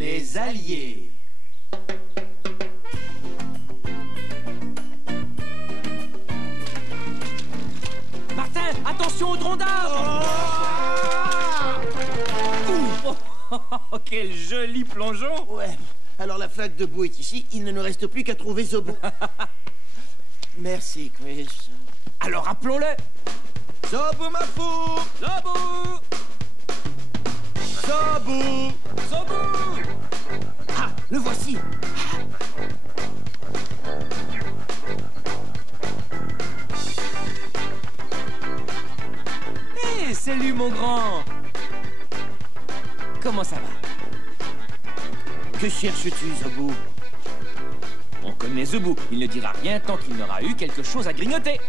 Les alliés. Martin, attention au tronc d'arbre. Oh, quel joli plongeon. Ouais, alors la flaque de boue est ici, il ne nous reste plus qu'à trouver Zobo. Merci, Chris. Alors appelons-le. Zobo Mafou! Zobo! Zobo! Zobo! Ah, le voici. Hé, salut mon grand. Comment ça va? Que cherches-tu, Zobo? On connaît Zobo. Il ne dira rien tant qu'il n'aura eu quelque chose à grignoter.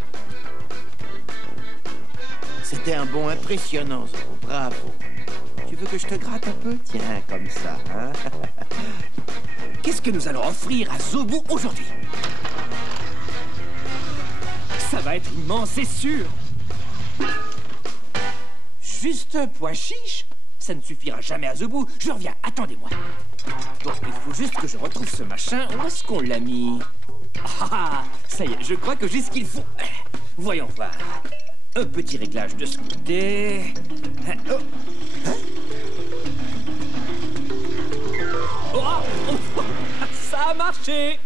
C'était un bond impressionnant, Zobo. Bravo. Tu veux que je te gratte un peu? Tiens, comme ça, hein? Qu'est-ce que nous allons offrir à Zobo aujourd'hui? Ça va être immense, c'est sûr. Juste pois chiche? Ça ne suffira jamais à Zobo. Je reviens, attendez-moi. Bon, il faut juste que je retrouve ce machin. Où est-ce qu'on l'a mis? Ah, ça y est, je crois que j'ai ce qu'il faut. Voyons voir. Un petit réglage de ce côté. Oh. Hein? Oh, ça a marché.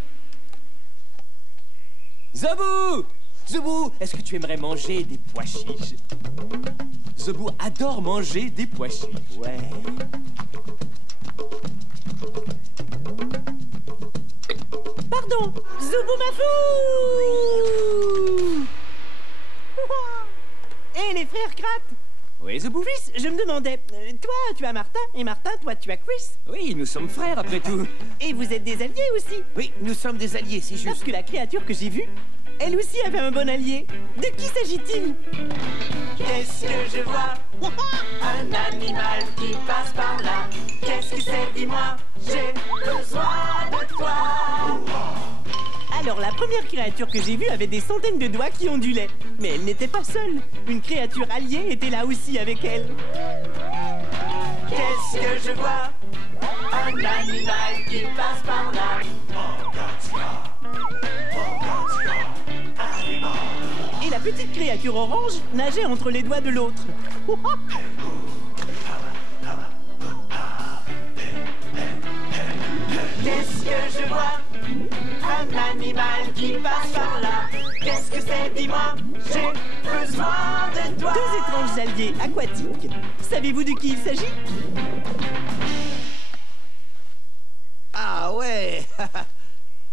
Zobo! Zobo, est-ce que tu aimerais manger des pois chiches? Zobo adore manger des pois chiches. Ouais. Pardon, Zobo Mafou! Et les frères Krat? Oui, Zobo? Chris, je me demandais, toi, tu as Martin, et Martin, toi, tu as Chris. Oui, nous sommes frères après tout. Et vous êtes des alliés aussi. Oui, nous sommes des alliés, c'est Parce juste. que la créature que j'ai vue, elle aussi avait un bon allié. De qui s'agit-il? Qu'est-ce que je vois? Un animal qui passe par là. Qu'est-ce que c'est? Dis-moi, j'ai besoin de toi. Alors, la première créature que j'ai vue avait des centaines de doigts qui ondulaient. Mais elle n'était pas seule. Une créature alliée était là aussi avec elle. Qu'est-ce que je vois? Un animal qui passe par là. Et la petite créature orange nageait entre les doigts de l'autre. Qu'est-ce que je vois? Un animal qui passe par là. Qu'est-ce que c'est? Dis-moi, j'ai besoin de toi. Deux étranges alliés aquatiques. Savez-vous de qui il s'agit? Ah ouais.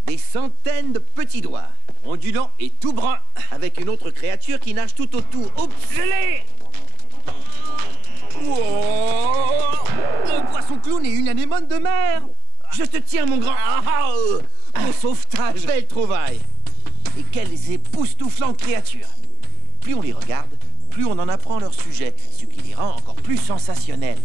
Des centaines de petits doigts. Ondulant et tout brun. Avec une autre créature qui nage tout autour. Oups! Je l'ai! Wow! Un poisson clown et une anémone de mer. Je te tiens, mon grand. Mon sauvetage. Belle trouvaille. Et quelles époustouflantes créatures. Plus on les regarde, plus on en apprend leur sujet, ce qui les rend encore plus sensationnels.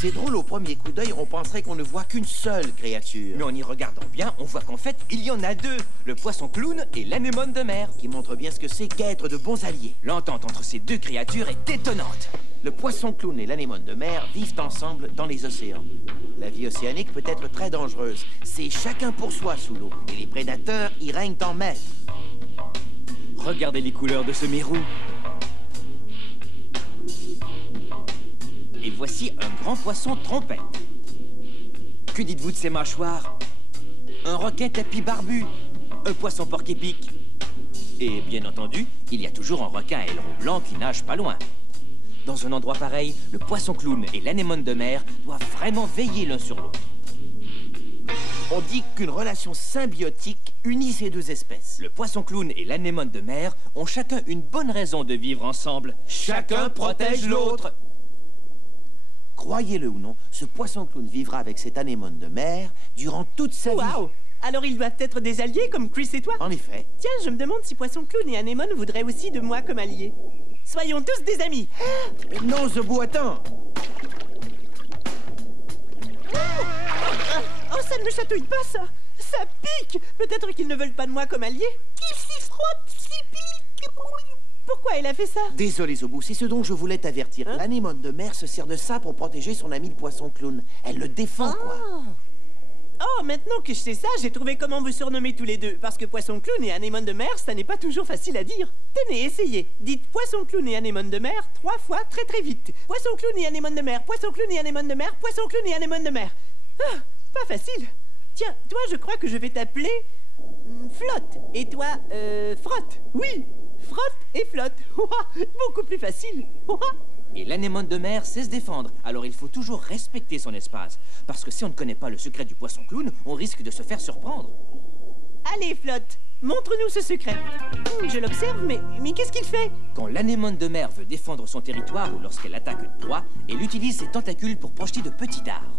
C'est drôle, au premier coup d'œil, on penserait qu'on ne voit qu'une seule créature. Mais en y regardant bien, on voit qu'en fait, il y en a deux. Le poisson clown et l'anémone de mer. Qui montre bien ce que c'est qu'être de bons alliés. L'entente entre ces deux créatures est étonnante. Le poisson clown et l'anémone de mer vivent ensemble dans les océans. La vie océanique peut être très dangereuse. C'est chacun pour soi sous l'eau. Et les prédateurs y règnent en maître. Regardez les couleurs de ce mérou. Et voici un grand poisson trompette. Que dites-vous de ses mâchoires? Un requin tapis barbu, un poisson porc-épic. Et bien entendu, il y a toujours un requin à aileron blanc qui nage pas loin. Dans un endroit pareil, le poisson clown et l'anémone de mer doivent vraiment veiller l'un sur l'autre. On dit qu'une relation symbiotique unit ces deux espèces. Le poisson clown et l'anémone de mer ont chacun une bonne raison de vivre ensemble. Chacun protège l'autre. Croyez-le ou non, ce poisson clown vivra avec cette anémone de mer durant toute sa vie. Waouh! Alors ils doivent être des alliés comme Chris et toi? En effet. Tiens, je me demande si Poisson Clown et Anémone voudraient aussi de moi comme allié. Soyons tous des amis. Non, Zobo, attends. Oh, ça ne me chatouille pas, ça. Ça pique. Peut-être qu'ils ne veulent pas de moi comme allié. Qu'ils s'y frottent, s'y piquent. Pourquoi elle a fait ça? Désolé, Zobou, c'est ce dont je voulais t'avertir. Hein? L'anémone de mer se sert de ça pour protéger son ami le poisson clown. Elle le défend, quoi. Oh, maintenant que je sais ça, j'ai trouvé comment vous surnommer tous les deux. Parce que poisson clown et anémone de mer, ça n'est pas toujours facile à dire. Tenez, essayez. Dites poisson clown et anémone de mer 3 fois très très vite. Poisson clown et anémone de mer, poisson clown et anémone de mer, poisson clown et anémone de mer. Ah, pas facile. Tiens, toi, je crois que je vais t'appeler Flotte. Et toi, Frotte. Oui, Frotte et Flotte. Beaucoup plus facile. Et l'anémone de mer sait se défendre, alors il faut toujours respecter son espace. Parce que si on ne connaît pas le secret du poisson clown, on risque de se faire surprendre. Allez, Flotte, montre-nous ce secret. Je l'observe, mais qu'est-ce qu'il fait? Quand l'anémone de mer veut défendre son territoire ou lorsqu'elle attaque une proie, elle utilise ses tentacules pour projeter de petits dards.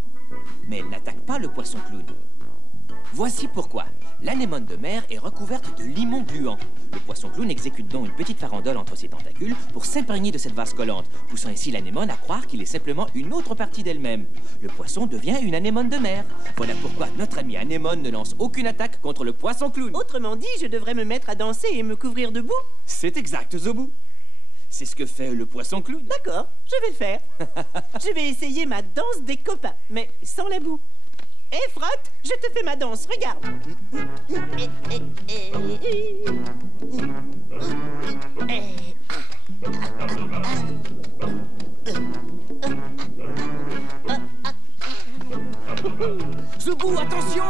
Mais elle n'attaque pas le poisson clown. Voici pourquoi. L'anémone de mer est recouverte de limon gluant. Le poisson clown exécute donc une petite farandole entre ses tentacules pour s'imprégner de cette vase collante, poussant ainsi l'anémone à croire qu'il est simplement une autre partie d'elle-même. Le poisson devient une anémone de mer. Voilà pourquoi notre ami anémone ne lance aucune attaque contre le poisson clown. Autrement dit, je devrais me mettre à danser et me couvrir de boue? C'est exact, Zobou. C'est ce que fait le poisson clown. D'accord, je vais le faire. Je vais essayer ma danse des copains, mais sans la boue. Hé, Frotte, je te fais ma danse, regarde. Zobou, attention!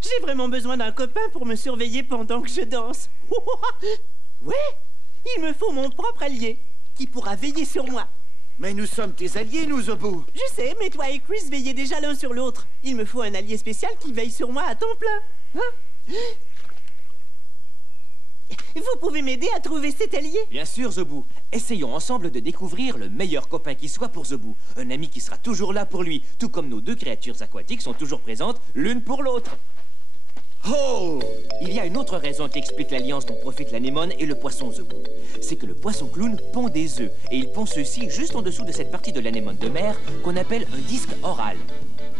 J'ai vraiment besoin d'un copain pour me surveiller pendant que je danse. Ouais, il me faut mon propre allié qui pourra veiller sur moi. Mais nous sommes tes alliés, nous, Zobou. Je sais, mais toi et Chris veillez déjà l'un sur l'autre. Il me faut un allié spécial qui veille sur moi à temps plein. Hein? Vous pouvez m'aider à trouver cet allié? Bien sûr, Zobou. Essayons ensemble de découvrir le meilleur copain qui soit pour Zobou. Un ami qui sera toujours là pour lui, tout comme nos deux créatures aquatiques sont toujours présentes l'une pour l'autre. Oh! Il y a une autre raison qui explique l'alliance dont profite l'anémone et le poisson Zobou. C'est que le poisson clown pond des œufs, et il pond ceux-ci juste en dessous de cette partie de l'anémone de mer qu'on appelle un disque oral.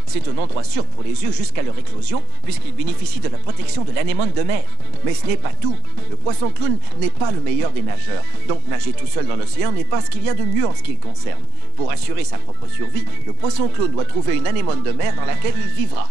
C'est un endroit sûr pour les œufs jusqu'à leur éclosion, puisqu'ils bénéficient de la protection de l'anémone de mer. Mais ce n'est pas tout. Le poisson clown n'est pas le meilleur des nageurs. Donc nager tout seul dans l'océan n'est pas ce qu'il y a de mieux en ce qui le concerne. Pour assurer sa propre survie, le poisson clown doit trouver une anémone de mer dans laquelle il vivra.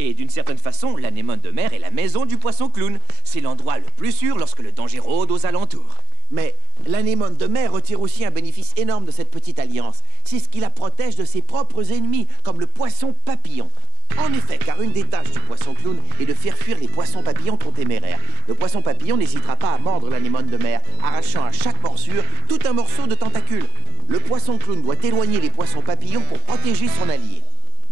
Et d'une certaine façon, l'anémone de mer est la maison du poisson clown. C'est l'endroit le plus sûr lorsque le danger rôde aux alentours. Mais l'anémone de mer retire aussi un bénéfice énorme de cette petite alliance. C'est ce qui la protège de ses propres ennemis, comme le poisson papillon. En effet, car une des tâches du poisson clown est de faire fuir les poissons papillons trop téméraires. Le poisson papillon n'hésitera pas à mordre l'anémone de mer, arrachant à chaque morsure tout un morceau de tentacule. Le poisson clown doit éloigner les poissons papillons pour protéger son allié.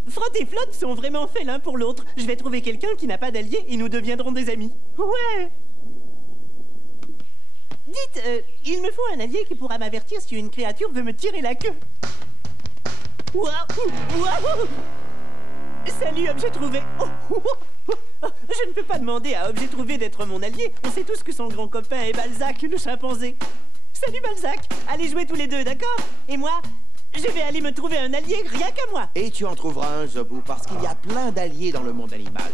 Frotte et Flotte sont vraiment faits l'un pour l'autre. Je vais trouver quelqu'un qui n'a pas d'allié et nous deviendrons des amis. Ouais! Dites, il me faut un allié qui pourra m'avertir si une créature veut me tirer la queue. Waouh! Salut, objet trouvé. Je ne peux pas demander à objet trouvé d'être mon allié. On sait tous que son grand copain est Balzac, le chimpanzé. Salut Balzac, allez jouer tous les deux, d'accord? Et moi, je vais aller me trouver un allié rien qu'à moi. Et tu en trouveras un, Zobou, parce qu'il y a plein d'alliés dans le monde animal.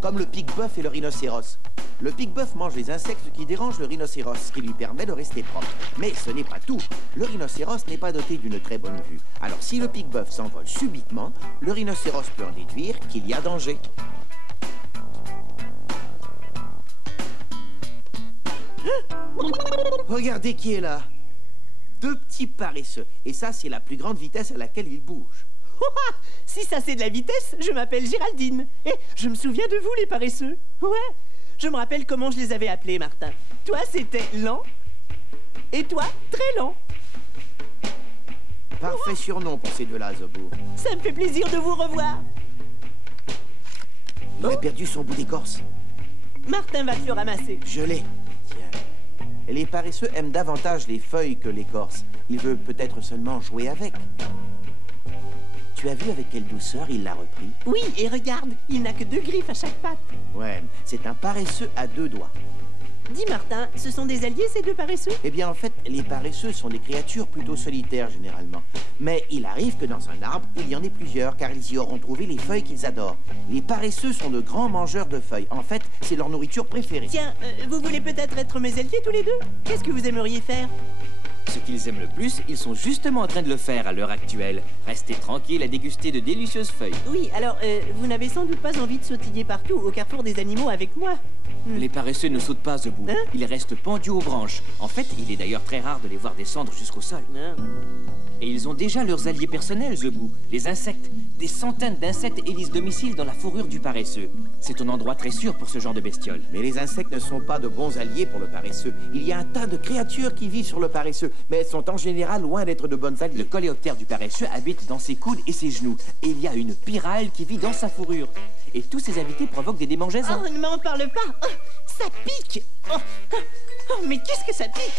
Comme le pique-bœuf et le rhinocéros. Le pique-bœuf mange les insectes qui dérangent le rhinocéros, ce qui lui permet de rester propre. Mais ce n'est pas tout. Le rhinocéros n'est pas doté d'une très bonne vue. Alors si le pique-bœuf s'envole subitement, le rhinocéros peut en déduire qu'il y a danger. Regardez qui est là. Deux petits paresseux. Et ça, c'est la plus grande vitesse à laquelle ils bougent. Si ça c'est de la vitesse, je m'appelle Géraldine. Et je me souviens de vous, les paresseux. Ouais, je me rappelle comment je les avais appelés, Martin. Toi, c'était lent. Et toi, très lent. Parfait surnom pour ces deux-là, Zobou. Ça me fait plaisir de vous revoir. Il a perdu son bout d'écorce. Martin va te le ramasser. Je l'ai. Tiens. Les paresseux aiment davantage les feuilles que l'écorce. Il veut peut-être seulement jouer avec. Tu as vu avec quelle douceur il l'a repris? Oui, et regarde, il n'a que 2 griffes à chaque patte. Ouais, c'est un paresseux à 2 doigts. Dis Martin, ce sont des alliés ces deux paresseux? Eh bien, en fait, les paresseux sont des créatures plutôt solitaires, généralement. Mais il arrive que dans un arbre, il y en ait plusieurs, car ils y auront trouvé les feuilles qu'ils adorent. Les paresseux sont de grands mangeurs de feuilles. En fait, c'est leur nourriture préférée. Tiens, vous voulez peut-être être mes alliés tous les deux? Qu'est-ce que vous aimeriez faire? Ce qu'ils aiment le plus, ils sont justement en train de le faire à l'heure actuelle. Rester tranquille à déguster de délicieuses feuilles. Oui, alors, vous n'avez sans doute pas envie de sautiller partout au carrefour des animaux avec moi. Les paresseux ne sautent pas debout. Hein? Ils restent pendus aux branches. En fait, il est d'ailleurs très rare de les voir descendre jusqu'au sol. Et ils ont déjà leurs alliés personnels, Zebou, les insectes. Des centaines d'insectes élisent domicile dans la fourrure du paresseux. C'est un endroit très sûr pour ce genre de bestioles. Mais les insectes ne sont pas de bons alliés pour le paresseux. Il y a un tas de créatures qui vivent sur le paresseux, mais elles sont en général loin d'être de bonnes alliées. Le coléoptère du paresseux habite dans ses coudes et ses genoux. Et il y a une pyrale qui vit dans sa fourrure. Et tous ses invités provoquent des démangeaisons. Oh, ne m'en parle pas. Oh, ça pique. Oh, mais qu'est-ce que ça pique?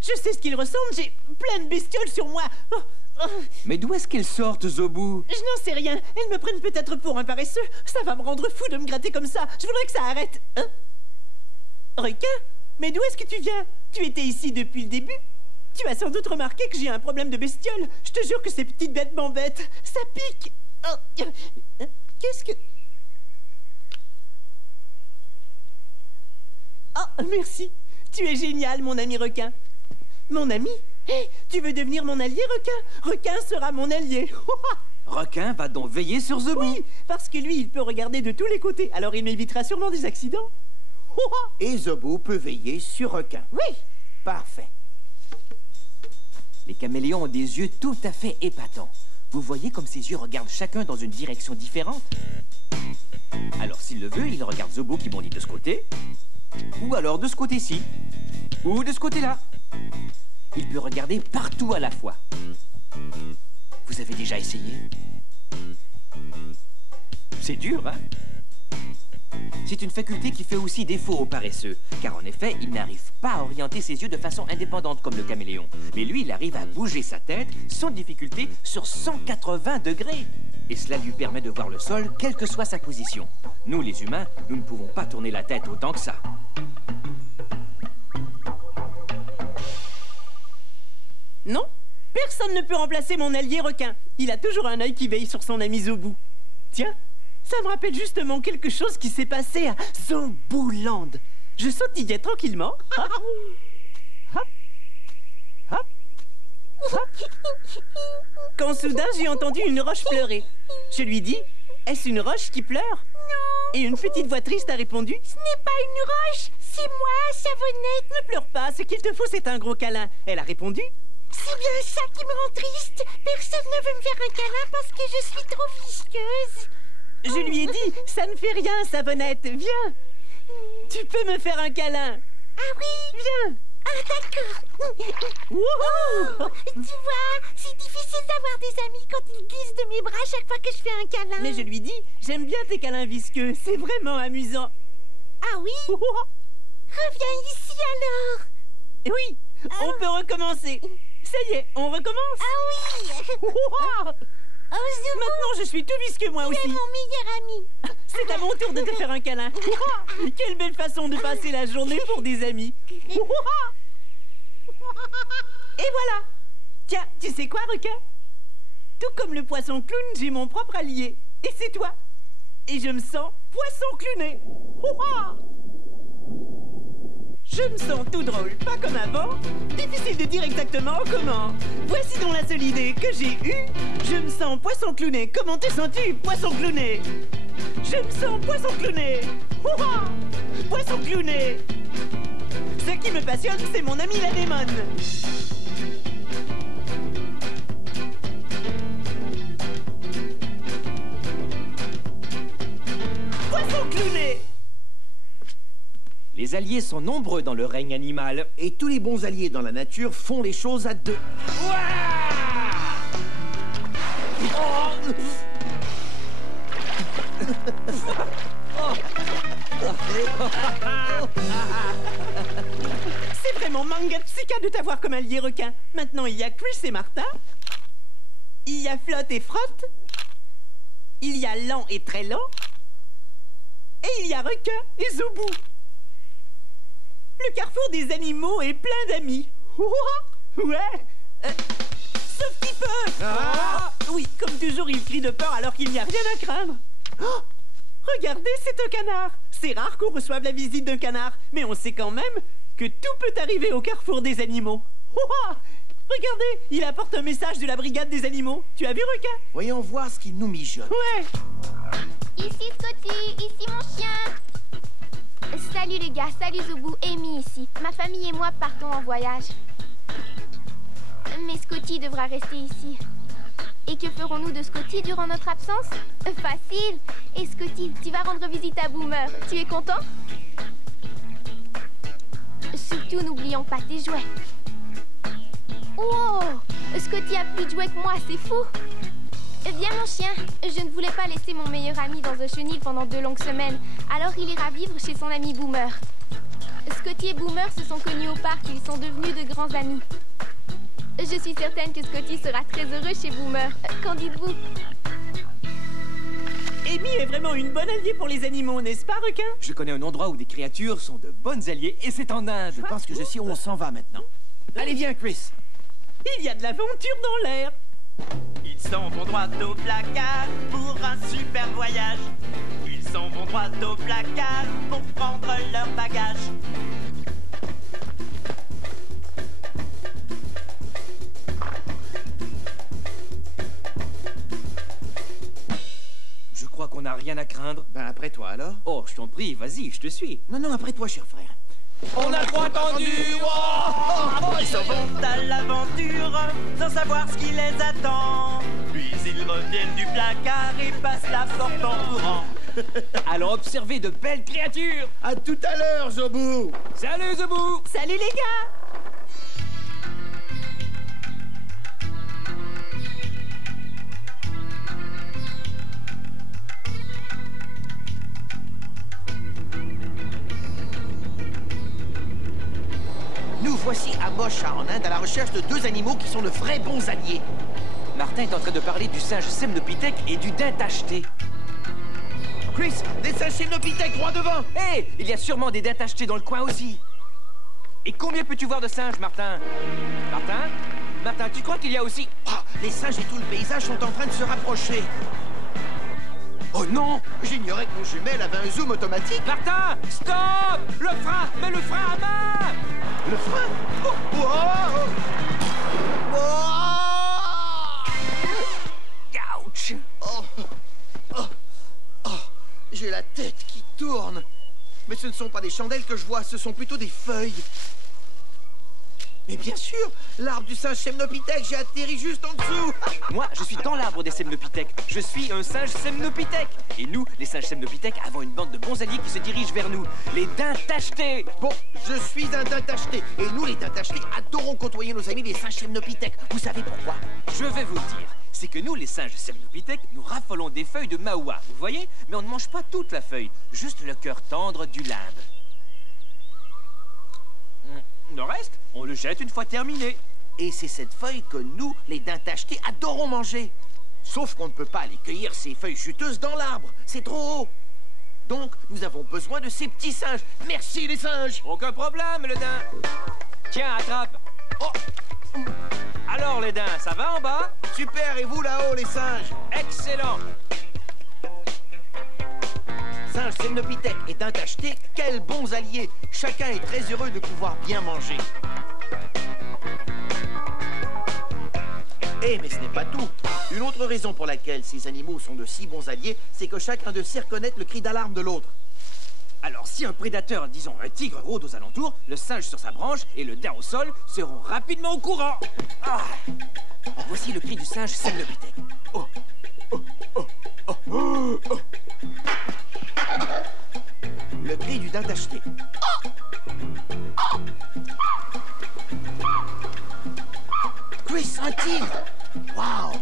Je sais ce qu'il ressemble. J'ai plein de bestioles sur moi. Mais d'où est-ce qu'elles sortent, Zobou? Je n'en sais rien. Elles me prennent peut-être pour un paresseux. Ça va me rendre fou de me gratter comme ça. Je voudrais que ça arrête. Hein? Requin? Mais d'où est-ce que tu viens? Tu étais ici depuis le début? Tu as sans doute remarqué que j'ai un problème de bestiole. Je te jure que ces petites bêtes m'embêtent. Ça pique. Qu'est-ce que... Oh, merci. Tu es génial, mon ami requin. Mon ami? Hé, tu veux devenir mon allié, requin? Requin sera mon allié. Requin va donc veiller sur Zebou. Oui, parce que lui, il peut regarder de tous les côtés. Alors il m'évitera sûrement des accidents. Et Zebou peut veiller sur Requin. Oui. Parfait. Les caméléons ont des yeux tout à fait épatants. Vous voyez comme ses yeux regardent chacun dans une direction différente? Alors, s'il le veut, il regarde Zebou qui bondit de ce côté, ou alors de ce côté-ci, ou de ce côté-là. Il peut regarder partout à la fois. Vous avez déjà essayé? C'est dur, hein? C'est une faculté qui fait aussi défaut aux paresseux, car en effet, il n'arrive pas à orienter ses yeux de façon indépendante comme le caméléon. Mais lui, il arrive à bouger sa tête sans difficulté sur 180 degrés. Et cela lui permet de voir le sol, quelle que soit sa position. Nous, les humains, nous ne pouvons pas tourner la tête autant que ça. Non, personne ne peut remplacer mon allié requin. Il a toujours un œil qui veille sur son ami Zobou. Tiens, ça me rappelle justement quelque chose qui s'est passé à Zobouland. Je sautillais tranquillement. Hop, hop, hop, hop. Quand soudain, j'ai entendu une roche pleurer. Je lui dis, est-ce une roche qui pleure? Non. Et une petite voix triste a répondu, ce n'est pas une roche, c'est moi, Savonnette. Ne pleure pas, ce qu'il te faut, c'est un gros câlin. Elle a répondu, c'est bien ça qui me rend triste. Personne ne veut me faire un câlin parce que je suis trop visqueuse. Je lui ai dit, ça ne fait rien, Savonnette, viens. Tu peux me faire un câlin. Ah oui, viens. Ah d'accord. Wouhou. Tu vois, c'est difficile d'avoir des amis quand ils glissent de mes bras chaque fois que je fais un câlin. Mais je lui dis, j'aime bien tes câlins visqueux, c'est vraiment amusant. Ah oui? Reviens ici alors. Oui, on peut recommencer. Ça y est, on recommence. Ah oui. Oh, maintenant, je suis tout visqueux, moi aussi. Tu es mon meilleur ami. C'est à mon tour de te faire un câlin. Quelle belle façon de passer la journée pour des amis. Et voilà. Tiens, tu sais quoi, requin? Tout comme le poisson clown, j'ai mon propre allié. Et c'est toi. Et je me sens poisson clowné. Je me sens tout drôle, pas comme avant. Difficile de dire exactement comment. Voici donc la seule idée que j'ai eue. Je me sens poisson clowné. Comment te sens-tu, poisson clowné? Je me sens poisson clowné. Poisson clowné. Ce qui me passionne, c'est mon ami l'anémone. Poisson clowné. Les alliés sont nombreux dans le règne animal. Et tous les bons alliés dans la nature font les choses à deux. C'est vraiment manga psycha de t'avoir comme allié requin. Maintenant, il y a Chris et Martin. Il y a Flotte et Frotte. Il y a Lent et Très Lent. Et il y a Requin et Zobou. Le carrefour des animaux est plein d'amis. Ouah, ouais. Sauf Tipper. Oui, comme toujours, il crie de peur alors qu'il n'y a rien à craindre. Oh, regardez, c'est un canard. C'est rare qu'on reçoive la visite d'un canard, mais on sait quand même que tout peut arriver au carrefour des animaux. Ouah, regardez, il apporte un message de la brigade des animaux. Tu as vu, requin? Voyons voir ce qu'il nous mijote. Ouais. Ici Scotty, ici mon chien. Salut les gars, salut Zoubou, Amy ici. Ma famille et moi partons en voyage. Mais Scotty devra rester ici. Et que ferons-nous de Scotty durant notre absence? Facile. Et Scotty, tu vas rendre visite à Boomer. Tu es content? Surtout, n'oublions pas tes jouets. Wow! Scotty a plus de jouets que moi, c'est fou! Viens mon chien, je ne voulais pas laisser mon meilleur ami dans un chenil pendant 2 longues semaines, alors il ira vivre chez son ami Boomer. Scotty et Boomer se sont connus au parc et ils sont devenus de grands amis. Je suis certaine que Scotty sera très heureux chez Boomer. Qu'en dites-vous? Amy est vraiment une bonne alliée pour les animaux, n'est-ce pas, requin? Je connais un endroit où des créatures sont de bonnes alliées et c'est en Inde. Je pense que je sais où on s'en va maintenant. Allez, viens, Chris. Il y a de l'aventure dans l'air. Ils s'en vont droit au placard pour un super voyage. Ils s'en vont droit au placard pour prendre leur bagage. Je crois qu'on n'a rien à craindre. Ben, après toi, alors? Oh, je t'en prie, vas-y, je te suis. Non, après toi, cher frère. On a trop attendu. Ils s'en vont à l'aventure sans savoir ce qui les attend. Puis ils reviennent du placard et passent la porte en courant. Allons observer de belles créatures. À tout à l'heure, Zobou. Salut, Zobou. Salut les gars! Nous voici à Mocha, en Inde, à la recherche de 2 animaux qui sont de vrais bons alliés. Martin est en train de parler du singe semnopithèque et du daim tacheté. Chris, des singes semnopithèques droit devant. Hé, il y a sûrement des daims tachetés dans le coin aussi. Et combien peux-tu voir de singes, Martin? Martin, tu crois qu'il y a aussi... Ah, les singes et tout le paysage sont en train de se rapprocher. Oh non, j'ignorais que mon jumelle avait un zoom automatique. Martin, stop! Le frein! Mets le frein à main! Le frein? Oh, oh, oh. Ouch! J'ai la tête qui tourne. Mais ce ne sont pas des chandelles que je vois, ce sont plutôt des feuilles. Mais bien sûr, l'arbre du singe semnopithèque, j'ai atterri juste en dessous. Moi, je suis dans l'arbre des semnopithèques. Je suis un singe semnopithèque. Et nous, les singes semnopithèques, avons une bande de bons alliés qui se dirigent vers nous. Les daims tachetés. Bon, je suis un daim tacheté. Et nous, les daims tachetés, adorons côtoyer nos amis les singes semnopithèques. Vous savez pourquoi? Je vais vous le dire. C'est que nous, les singes semnopithèques, nous raffolons des feuilles de mahoua, vous voyez? Mais on ne mange pas toute la feuille, juste le cœur tendre du limbe. Le reste, on le jette une fois terminé. Et c'est cette feuille que nous, les daims tachetés, adorons manger. Sauf qu'on ne peut pas aller cueillir ces feuilles juteuses dans l'arbre. C'est trop haut. Donc, nous avons besoin de ces petits singes. Merci, les singes. Aucun problème, le daim. Tiens, attrape. Oh, Alors, les daims, ça va en bas? super. Et vous, là-haut, les singes? Excellent. Singes semnopithèques et daims tachetés, quels bons alliés. Chacun est très heureux de pouvoir bien manger. Mais ce n'est pas tout. Une autre raison pour laquelle ces animaux sont de si bons alliés, c'est que chacun d'eux sait reconnaître le cri d'alarme de l'autre. Alors, si un prédateur, disons un tigre, rôde aux alentours, le singe sur sa branche et le daim au sol seront rapidement au courant. Ah. Voici le cri du singe semnopithèque. Oh, oh, oh, oh, oh, oh. Le cri du daim tacheté. Chris, un tigre! Waouh!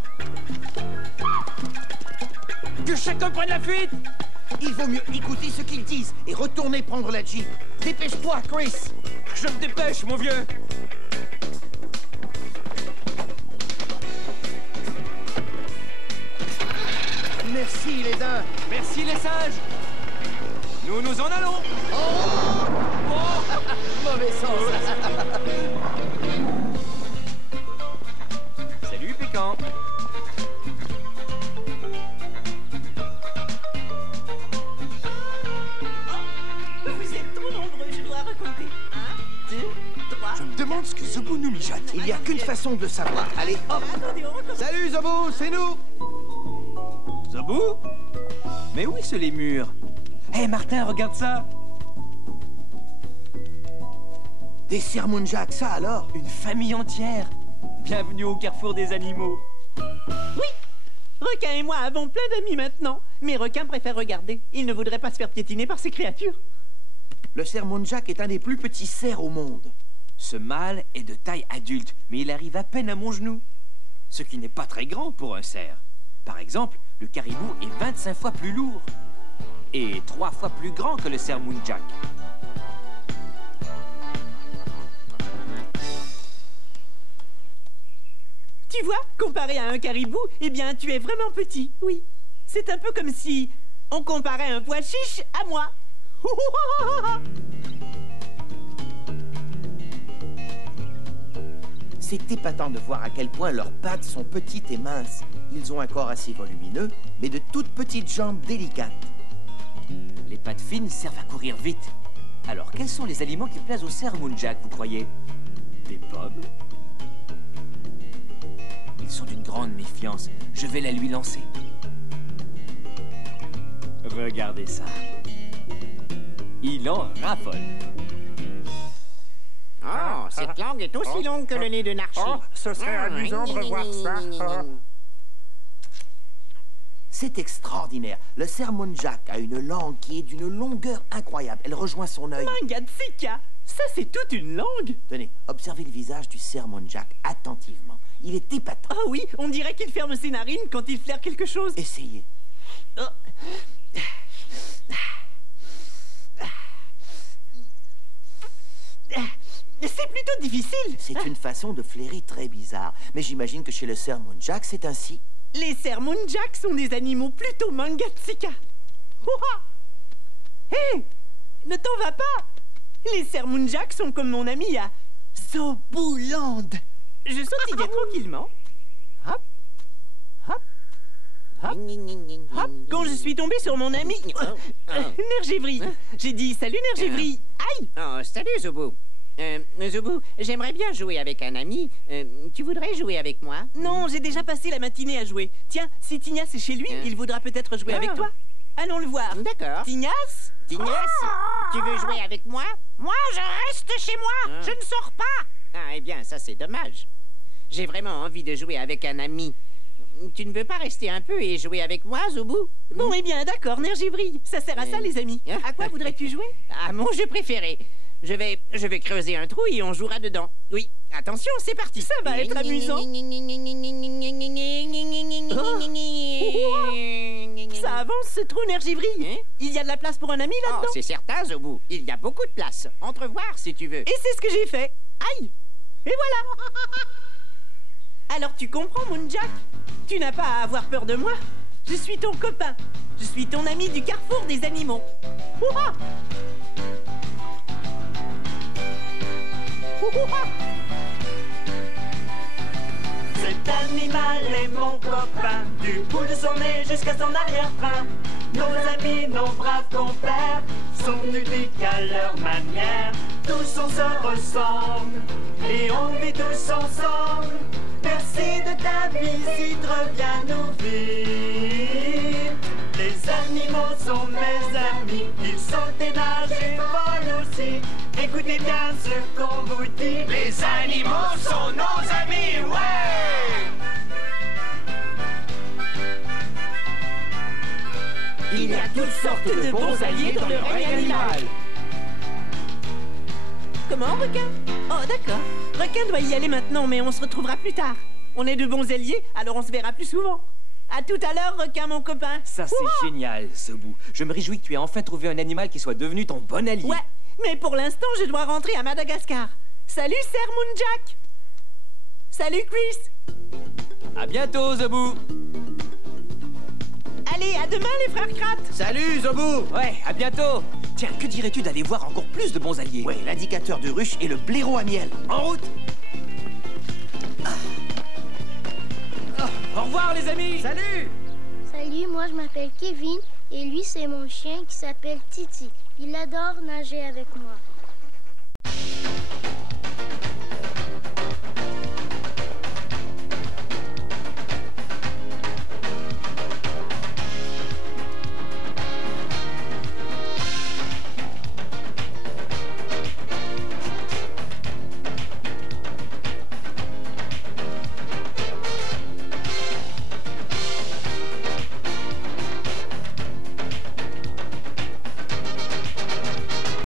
Que chacun prenne la fuite! Il vaut mieux écouter ce qu'ils disent et retourner prendre la Jeep. Dépêche-toi, Chris! Je me dépêche, mon vieux! Merci, les daims! Merci, les singes! Nous nous en allons! Oh! 3. Je me demande ce que Zobo nous mijote. Il n'y a qu'une façon de le savoir. Allez, hop! Attendez, on recommence. Salut Zobo, c'est nous! Zobo? Mais oui, ce lémur. Hé, Martin, regarde ça. Des Sermounjaks, ça alors? Une famille entière. Bienvenue au carrefour des animaux. Requin et moi avons plein d'amis maintenant. Mais Requin préfère regarder. Il ne voudrait pas se faire piétiner par ces créatures. Le Sermounjak est un des plus petits cerfs au monde. Ce mâle est de taille adulte, mais il arrive à peine à mon genou. Ce qui n'est pas très grand pour un cerf. Par exemple, le caribou est 25 fois plus lourd. Et 3 fois plus grand que le Sermounjak. Tu vois, comparé à un caribou, eh bien, tu es vraiment petit, oui. C'est un peu comme si on comparait un pois chiche à moi. C'est épatant de voir à quel point leurs pattes sont petites et minces. Ils ont un corps assez volumineux, mais de toutes petites jambes délicates. Les pattes fines servent à courir vite. Alors, quels sont les aliments qui plaisent au Sermounjak, vous croyez? Des pommes? Ils sont d'une grande méfiance. Je vais la lui lancer. Regardez ça. Il en raffole. Oh, cette langue est aussi longue que le nez de Narchi. Oh, ce serait amusant de revoir ça. C'est extraordinaire. Le Sermounjak a une langue qui est d'une longueur incroyable. Elle rejoint son œil. Mangatsika, ça c'est toute une langue. Tenez, observez le visage du Sermounjak attentivement. Il est épatant. Ah oui, on dirait qu'il ferme ses narines quand il flaire quelque chose. Essayez. Oh. C'est plutôt difficile. C'est une façon de flairer très bizarre. Mais j'imagine que chez le Sermounjak, c'est ainsi. Les Sermounjaks sont des animaux plutôt mangatsika. Hé, ne t'en vas pas. Les Sermounjaks sont comme mon ami à Zobuland. Je sautillais tranquillement. Hop, hop, hop, hop. Quand je suis tombé sur mon ami Nergivry, j'ai dit salut Nergivry. Aïe. Oh, salut Zobo. Zobo, j'aimerais bien jouer avec un ami. Tu voudrais jouer avec moi? Non, j'ai déjà passé la matinée à jouer. Tiens, si Tignas est chez lui, il voudra peut-être jouer avec toi. Allons le voir. D'accord. Tignas? Tignas, tu veux jouer avec moi? Moi, je reste chez moi. Je ne sors pas. Ah, eh bien, ça, c'est dommage. J'ai vraiment envie de jouer avec un ami. Tu ne veux pas rester un peu et jouer avec moi, Zobo? Bon, eh bien, d'accord, Nergivry. Ça sert à ça, les amis. À quoi voudrais-tu jouer? À mon jeu préféré. Je vais creuser un trou et on jouera dedans. Oui, attention, c'est parti. Ça va être amusant. Ça avance, ce trou, Nergivry. Il y a de la place pour un ami là-dedans? Oh, c'est certain, Zobo. Il y a beaucoup de place. Entre voir, si tu veux. Et c'est ce que j'ai fait. Aïe! Et voilà! Alors tu comprends, Moonjack? Tu n'as pas à avoir peur de moi. Je suis ton copain. Je suis ton ami du carrefour des animaux. Ouah! Cet animal est mon copain, du bout de son nez jusqu'à son arrière-train. Nos amis, nos braves compères, sont uniques à leur manière. Tous on se ressemble et on vit tous ensemble. Merci de ta visite, reviens nous vivre. Les animaux sont mes amis, ils sautent et nagent et volent aussi. Écoutez bien ce qu'on vous dit. Les animaux sont nos amis, ouais! Il y a toutes sortes de bons alliés dans le règne animal. Comment, Requin? Oh, d'accord. Requin doit y aller maintenant, mais on se retrouvera plus tard. On est de bons alliés, alors on se verra plus souvent. À tout à l'heure, Requin, mon copain. Ça, c'est génial, Zobo. Je me réjouis que tu aies enfin trouvé un animal qui soit devenu ton bon allié. Ouais, mais pour l'instant, je dois rentrer à Madagascar. Salut, Sermounjak. Salut, Chris. À bientôt, Zobo. Allez, à demain, les frères Kratt. Salut, Zobo! Ouais, à bientôt. Tiens, que dirais-tu d'aller voir encore plus de bons alliés? Ouais, l'indicateur de ruche et le blaireau à miel. En route. Au revoir, les amis. Salut! Salut, moi je m'appelle Kevin et lui c'est mon chien qui s'appelle Titi. Il adore nager avec moi.